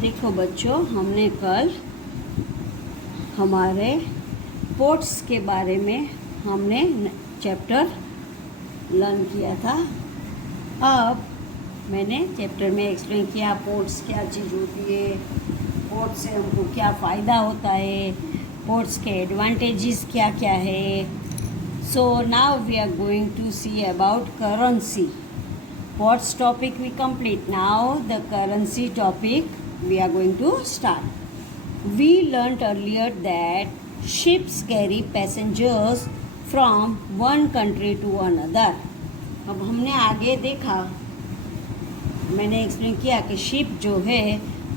देखो बच्चों, हमने कल हमारे पोर्ट्स के बारे में हमने चैप्टर लर्न किया था। अब मैंने चैप्टर में एक्सप्लेन किया पोर्ट्स क्या चीज़ होती है, पोर्ट्स से हमको क्या फ़ायदा होता है, पोर्ट्स के एडवांटेजेस क्या क्या है। So now we are going to see about currency. Ports topic we complete. Now the currency topic we are going to start. We learnt earlier that ships carry passengers from one country to another. अब हमने आगे देखा, मैंने explain किया कि ship जो है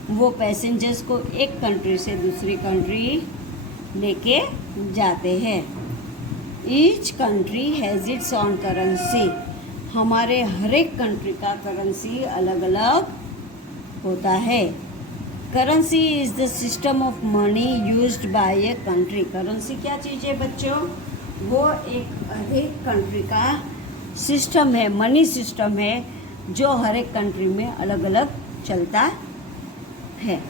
वो पैसेंजर्स को एक कंट्री से दूसरी कंट्री लेके जाते हैं. Each country has its on currency. हमारे हर एक कंट्री का करेंसी अलग अलग होता है. Currency is the system of money used by a country. Currency क्या चीज़ है बच्चों? वो एक कंट्री का सिस्टम है, मनी सिस्टम है जो हर एक कंट्री में अलग अलग चलता है.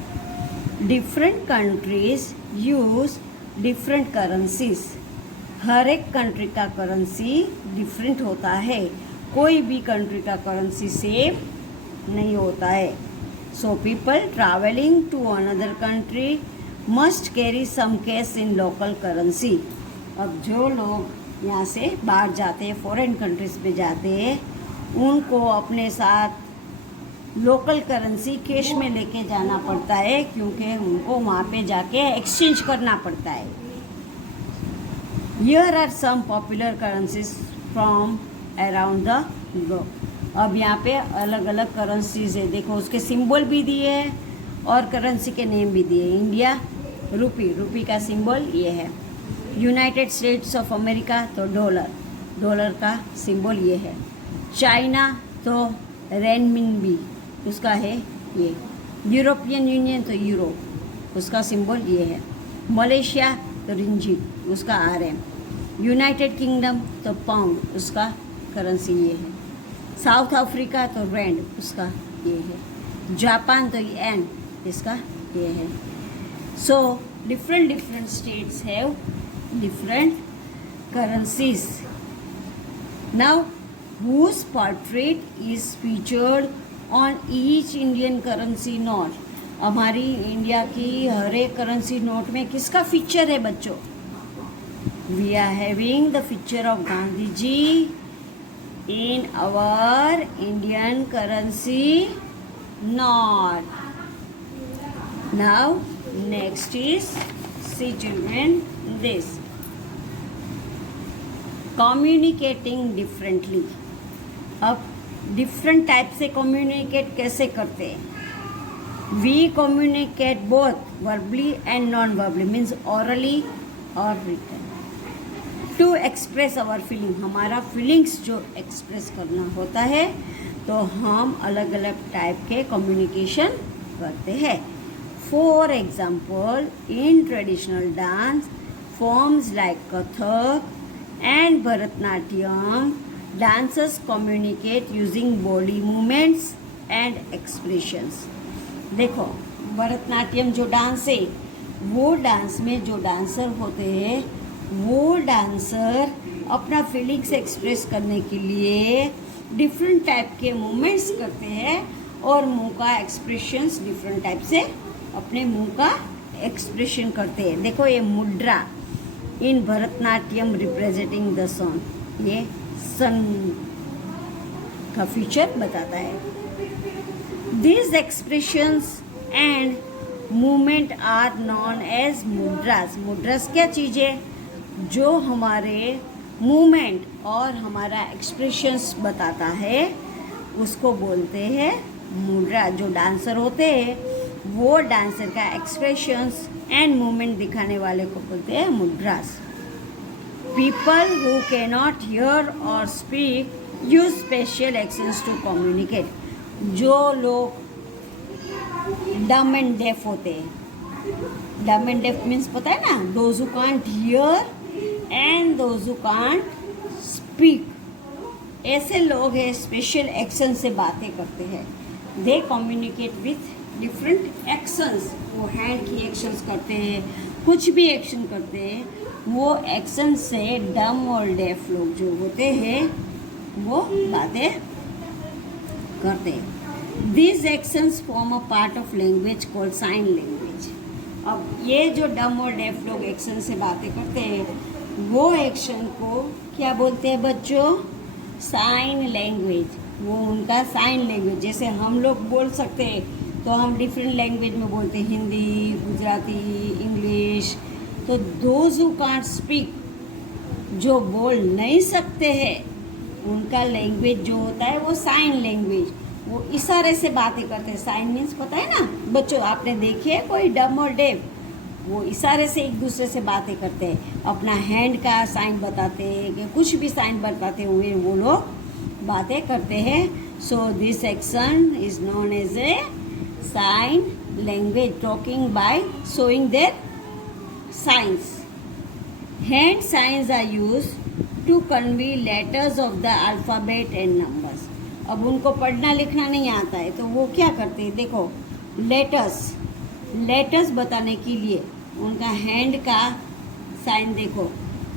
Different countries use different currencies. हर एक कंट्री का करेंसी डिफरेंट होता है. कोई भी कंट्री का करेंसी सेम नहीं होता है. So people travelling to another country must carry some cash in local currency. अब जो लोग यहाँ से बाहर जाते हैं, फॉरेन कंट्रीज में जाते हैं, उनको अपने साथ लोकल करेंसी कैश में लेके जाना पड़ता है, क्योंकि उनको वहाँ पे जाके एक्सचेंज करना पड़ता है. Here are some popular currencies from around the globe. अब यहाँ पे अलग अलग करेंसीज है. देखो उसके सिंबल भी दिए हैं और करेंसी के नेम भी दिए. इंडिया रुपी, रुपी का सिंबल ये है. यूनाइटेड स्टेट्स ऑफ अमेरिका तो डॉलर, डॉलर का सिंबल ये है. चाइना तो रेनमिनबी, उसका है ये. यूरोपियन यूनियन तो यूरो, उसका सिंबल ये है. मलेशिया तो रिंजिट, उसका RM. यूनाइटेड किंगडम तो पाउंड, उसका करेंसी ये है. साउथ अफ्रीका तो रैंड, उसका ये है. जापान तो येन, इसका ये है. So different states have different currencies. Now whose portrait is featured on each Indian currency note. हमारी इंडिया की हर एक करेंसी नोट में किसका फीचर है बच्चों? We are having the picture of Gandhi ji in our Indian currency note. Now next is, see children, this communicating differently. अब different type से communicate कैसे करते हैं? We communicate both verbally and non-verbally, means orally or written. To express our feeling, हमारा feelings जो express करना होता है तो हम अलग अलग टाइप के कम्युनिकेशन करते हैं. For example, in traditional dance forms like Kathak and Bharatanatyam, dancers communicate using body movements and expressions. देखो भरतनाट्यम जो डांस है, वो डांस में जो डांसर होते हैं वो डांसर अपना फीलिंग्स एक्सप्रेस करने के लिए डिफरेंट टाइप के मूवमेंट्स करते हैं और मुंह का एक्सप्रेशंस डिफरेंट टाइप से अपने मुंह का एक्सप्रेशन करते हैं. देखो ये मुद्रा इन भरतनाट्यम रिप्रेजेंटिंग द सन, ये सन का फीचर बताता है. These expressions and movement are known as mudras. मुद्रास क्या चीज़ है? जो हमारे मूवमेंट और हमारा एक्सप्रेशंस बताता है उसको बोलते हैं मुद्रा. जो डांसर होते हैं वो डांसर का एक्सप्रेशंस एंड मूवमेंट दिखाने वाले को बोलते हैं मुद्रास. People who can not hear और speak use special actions to communicate. जो लोग डम एंड डेफ होते हैं, डम एंड डेफ मीन्स पता है ना, those who can't hear and those who can't speak. ऐसे लोग हैं स्पेशल एक्शन से बातें करते हैं. दे कम्युनिकेट विथ डिफरेंट एक्शंस, वो हैंड की एक्शंस करते हैं, कुछ भी एक्शन करते हैं, वो एक्शन से डम और डेफ लोग जो होते हैं वो बातें करते हैं। These actions form a part of language called sign language. अब ये जो डम और डेफ लोग एक्शन से बातें करते हैं, वो एक्शन को क्या बोलते हैं बच्चों? Sign language. वो उनका साइन लैंग्वेज, जैसे हम लोग बोल सकते हैं तो हम डिफरेंट लैंग्वेज में बोलते हैं, हिंदी, गुजराती, इंग्लिश। तो दोज हु कांट स्पीक, जो बोल नहीं सकते हैं, उनका लैंग्वेज जो होता है वो साइन लैंग्वेज, वो इशारे से बातें करते हैं। साइन मीन्स पता है ना बच्चों, आपने देखी है कोई डम और डेफ, वो इशारे से एक दूसरे से बातें करते हैं, अपना हैंड का साइन बताते हैं कि कुछ भी साइन बताते हुए वो लोग बातें करते हैं। So this action is known as a sign language, talking by showing their signs. Hand signs are used to convey letters of the alphabet and numbers. अब उनको पढ़ना लिखना नहीं आता है तो वो क्या करते हैं? देखो, लेटर्स बताने के लिए उनका हैंड का साइन देखो,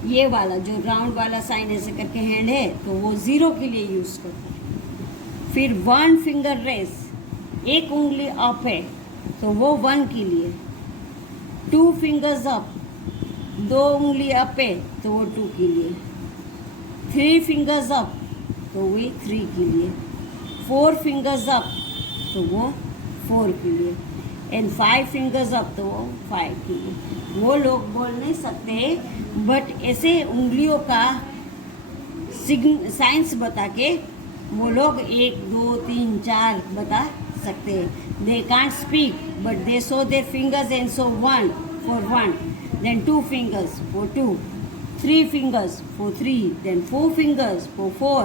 ये वाला जो राउंड वाला साइन ऐसे करके हैंड है तो वो 0 के लिए यूज़ करते हैं। फिर 1 फिंगर रेस, एक उंगली अप है तो वो 1 के लिए। 2 फिंगर्स अप, 2 उंगली अप है तो वो 2 के लिए। 3 फिंगर्स अप तो वही 3 के लिए। 4 फिंगर्स अप तो वो 4 के लिए। एंड 5 फिंगर्स अप तो वो 5 के लिए। वो लोग बोल नहीं सकते बट ऐसे उंगलियों का साइंस बता के वो लोग 1 2 3 4 बता सकते हैं। They can't speak but they show their fingers and show 1 for 1, then 2 fingers for 2, 3 fingers for 3, then 4 fingers for 4,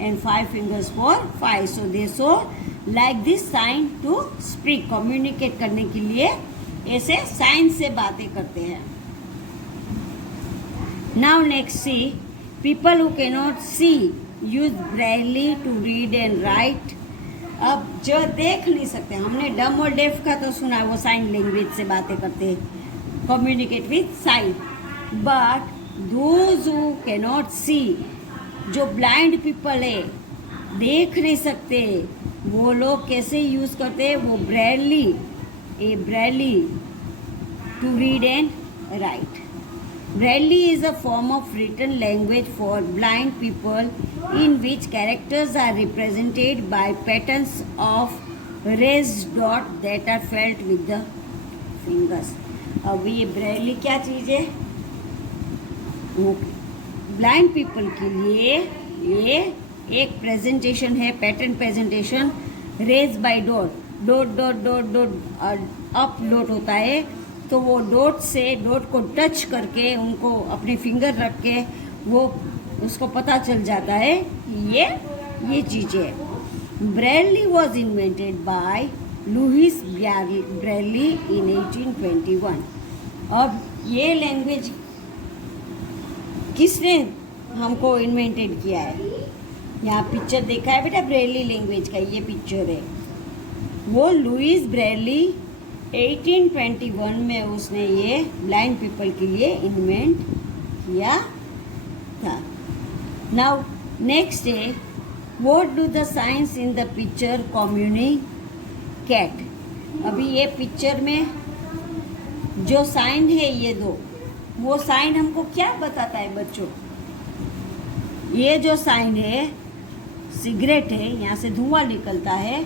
and 5 fingers for 5. So they show like this sign to speak, communicate करने के लिए ऐसे sign से बातें करते हैं। Now next see, people who cannot see use braille to read and write. अब जो देख नहीं सकते, हमने डम और डेफ का तो सुना, वो साइन लैंग्वेज से बातें करते हैं, communicate with sign. But those who cannot see, जो blind people है, देख नहीं सकते, वो लोग कैसे यूज़ करते हैं? वो Braille to read and write. Braille is a form of written language for blind people in which characters are represented by patterns of raised dot that are felt with the fingers. अब ये Braille क्या चीज़ है? वो blind people के लिए ये एक प्रेजेंटेशन है, pattern presentation, raise by dot, dot dot dot dot up dot होता है, तो वो डॉट से डॉट को टच करके उनको अपने फिंगर रख के वो उसको पता चल जाता है ये चीज़ है। Braille was invented by Louis Braille in 1821। अब ये लैंग्वेज किसने हमको इन्वेंटेड किया है? यहाँ पिक्चर देखा है बेटा, ब्रेली लैंग्वेज का ये पिक्चर है। वो लुइस ब्रेली 1821 में उसने ये ब्लाइंड पीपल के लिए इन्वेंट किया था। नाउ नेक्स्ट है, what do the science in the picture communicate. अभी ये पिक्चर में जो साइन है ये दो, वो साइन हमको क्या बताता है बच्चों? ये जो साइन है, सिगरेट है, यहाँ से धुआं निकलता है,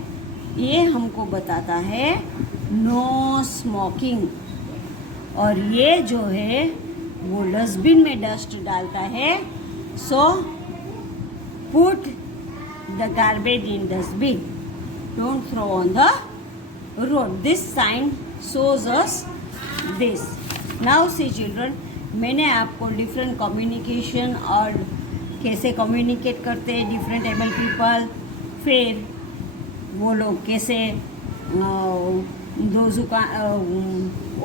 ये हमको बताता है नो स्मोकिंग। और ये जो है वो डस्टबिन में डस्ट डालता है, so put the garbage in dustbin, don't throw on the road. This sign shows us this. Now see children, मैंने आपको डिफरेंट कम्युनिकेशन और कैसे कम्युनिकेट करते हैं डिफरेंट एबल पीपल, फिर वो लोग कैसे दोजू का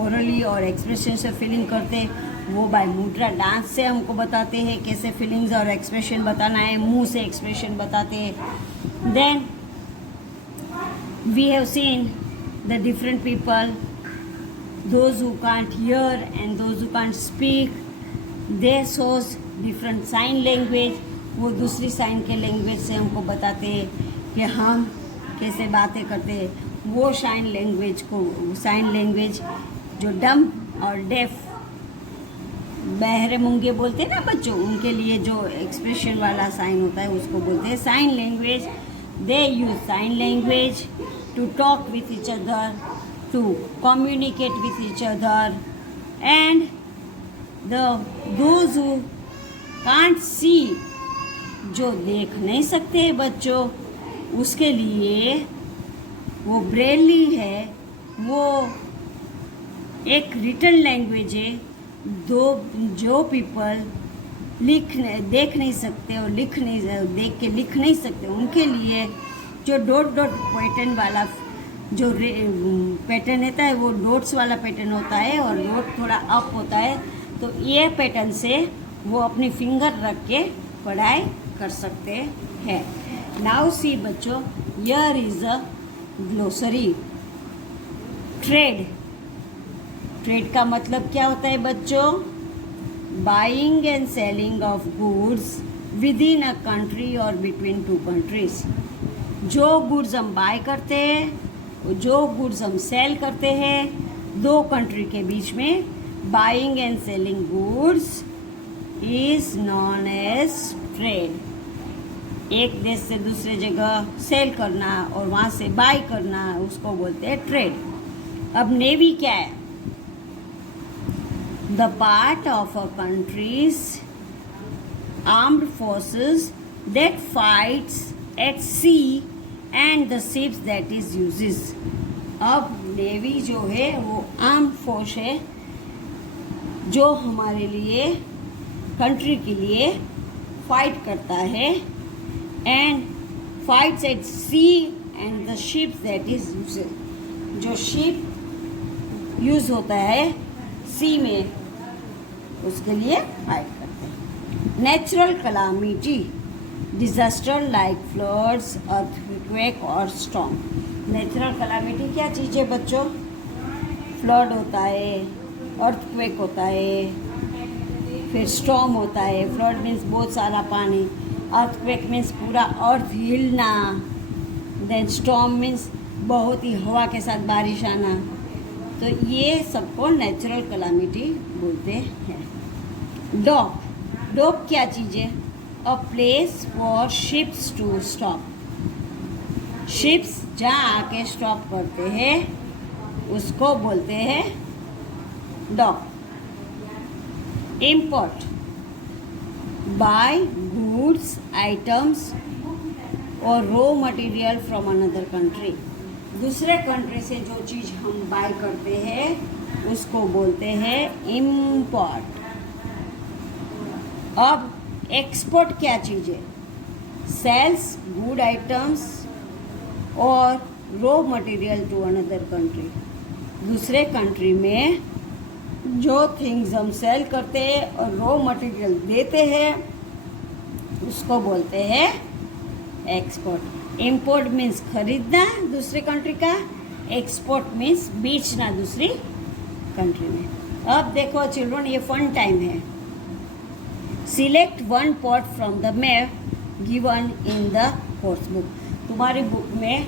ओरली और एक्सप्रेशन से फीलिंग करते, वो बाय मुद्रा डांस से हमको बताते हैं कैसे फीलिंग्स और एक्सप्रेशन बताना है, मुंह से एक्सप्रेशन बताते हैं। Then we have seen the different people, those who can't hear and those who can't speak, they shows different sign language. वो दूसरी साइन के लैंग्वेज से हमको बताते हैं कि हम कैसे बातें करते हैं. वो साइन लैंग्वेज जो डम और डेफ, बहरे मूंगे बोलते हैं ना बच्चों, उनके लिए जो एक्सप्रेशन वाला साइन होता है उसको बोलते हैं sign language. They use sign language to talk with each other, to communicate with each other, and those who can't see, जो देख नहीं सकते बच्चों, उसके लिए वो ब्रेली है, वो एक रिटन लैंग्वेज है. जो पीपल देख नहीं सकते और देख के लिख नहीं सकते, उनके लिए जो डॉट पैटर्न वाला जो पैटर्न रहता है वो डॉट्स वाला पैटर्न होता है और डॉट थोड़ा अप होता है. तो ये पैटर्न से वो अपनी फिंगर रख के पढ़ाई कर सकते हैं. नाउ सी बच्चों, here is a glossary. Trade का मतलब क्या होता है बच्चों? Buying and selling of goods within a country और बिटवीन टू कंट्रीज. जो गुड्स हम बाय करते हैं, जो गुड्स हम सेल करते हैं दो कंट्री के बीच में, buying and selling goods is known as trade. एक देश से दूसरे जगह सेल करना और वहाँ से बाय करना, उसको बोलते हैं ट्रेड. अब नेवी क्या है? The part of a country's armed forces that fights at sea and the ships that is uses. अब नेवी जो है वो आर्म फोर्स है जो हमारे लिए, कंट्री के लिए फाइट करता है, and fights at sea and the ships that is used. जो शिप यूज होता है सी में, उसके लिए फाइट करते हैं. Natural calamity, disaster like floods, earthquake और स्टॉर्म. नेचुरल कलामिटी क्या चीज़ है बच्चों? फ्लड होता है, अर्थक्वेक होता है, फिर स्टॉर्म होता है. फ्लड मीन्स बहुत सारा पानी, अर्थक्वेक मीन्स पूरा अर्थ हिलना, देन स्टॉर्म मीन्स बहुत ही हवा के साथ बारिश आना. तो ये सबको नेचुरल कलामिटी बोलते हैं. डॉक क्या चीज़ है? A place for ships to stop. Ships जहाँ आके स्टॉप करते हैं उसको बोलते हैं dock. Import, buy goods, items और raw material from another country. दूसरे कंट्री से जो चीज़ हम बाय करते हैं उसको बोलते हैं इम्पोर्ट. अब एक्सपोर्ट क्या चीज़ है? सेल्स गुड आइटम्स और raw material to another country. दूसरे कंट्री में जो थिंग्स हम सेल करते हैं और रॉ मटेरियल देते हैं उसको बोलते हैं एक्सपोर्ट. इम्पोर्ट मीन्स खरीदना दूसरे कंट्री का, एक्सपोर्ट मीन्स बेचना दूसरी कंट्री में. अब देखो चिल्ड्रन, ये फन टाइम है. Select one port from the map given in the course book. तुम्हारी बुक में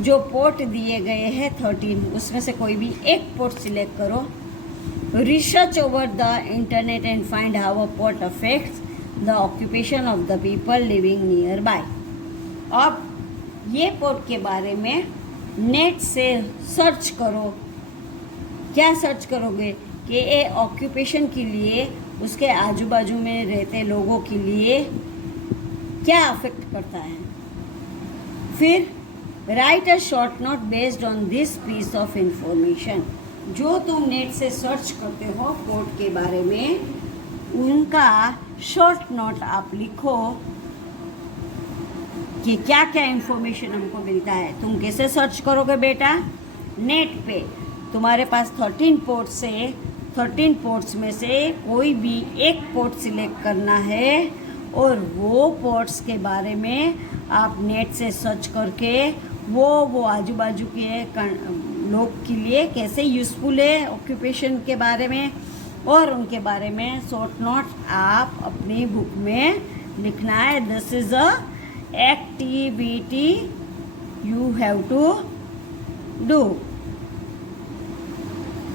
जो पोर्ट दिए गए हैं 13, उसमें से कोई भी एक पोर्ट सिलेक्ट करो. Research over the internet and find how a port affects the occupation of the people living near by. अब ये पोर्ट के बारे में नेट से सर्च करो. क्या सर्च करोगे? कि ये ऑक्यूपेशन के लिए, उसके आजू बाजू में रहते लोगों के लिए क्या अफेक्ट करता है. फिर write a short note based on this piece of information. जो तुम नेट से सर्च करते हो पोर्ट के बारे में, उनका शॉर्ट नोट आप लिखो कि क्या क्या इंफॉर्मेशन हमको मिलता है. तुम कैसे सर्च करोगे बेटा? नेट पे. तुम्हारे पास 13 पोर्ट्स है, 13 पोर्ट्स में से कोई भी एक पोर्ट सिलेक्ट करना है और वो पोर्ट्स के बारे में आप नेट से सर्च करके वो आजू बाजू के लोग के लिए कैसे यूज़फुल है ऑक्यूपेशन के बारे में, और उनके बारे में शॉर्ट नोट्स आप अपनी बुक में लिखना है. This is a activity you have to do.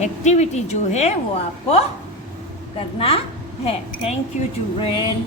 Activity जो है वो आपको करना है. Thank you children.